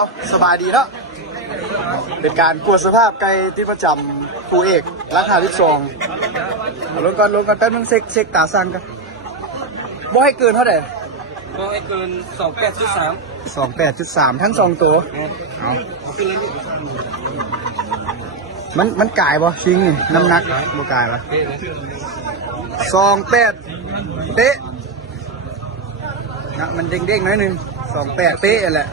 เอาสบายดีเนาะเป็นการกวดสภาพไก่ที่ประจำครูเอกราคาที่2ลงก่อนแป๊บนึงเช็คตาสั่งกันบ่ให้เกินเท่าไหร่บ่ให้เกิน28.3ทั้ง2ตัวเอามันกายบ่ชิงนี่น้ำหนักบ่กายปะ28เป๊ะนะมันเด้งๆหน่อยนึง28เป๊ะแหละ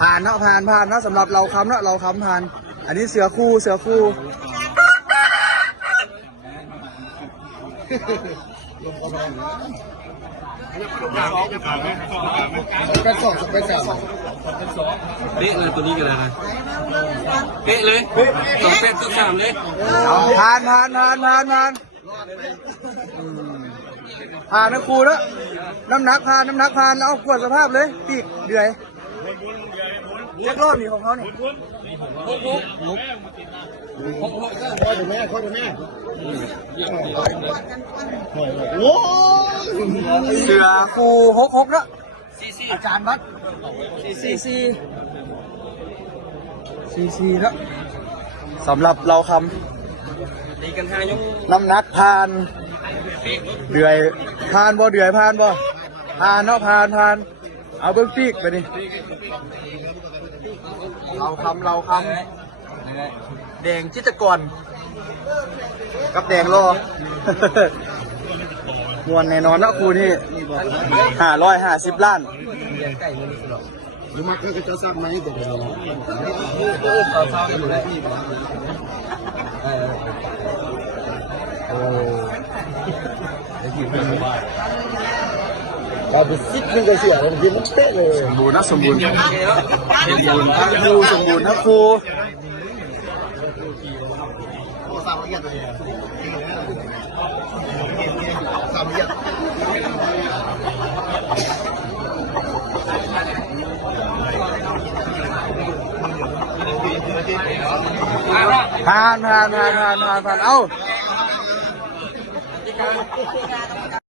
ผ่านเนาะผ่านเนาะสำหรับเราค้ำเนาะเราค้ำผ่านอันนี้เสือคู่เป็น2เป็น3เป๊ะเลยตัวนี้กันเลยนะเป๊ะเลย28.3เลยผ่านนะครูเนาะน้ำหนักผ่านแล้วเอากวดสภาพเลยปีกเดือยเช็ครอบนี่ของเขาเนี่ยค่อยดูแม่โอ้เสือครู6เนาะอาจารย์วัด4แล้วสำหรับเราคำตีกัน5ยกน้ำหนักผ่านเดือยผ่านบ่เนาะผ่านเอาเบิ้งปีกไปดิเราคำแดงชิตกรกับแดงรอ มวนแน่นอนนะครูนี่550 ล้านหรือมาก็จะสร้างไหมตัวเดียวโอ้ได้ยินเป็นบ้าเราไปซิดมันก็เสียเรากินมันเป๊ะเลยสมบูรณ์นะสมบูรณ์ทั้งครูผ่านเอ้า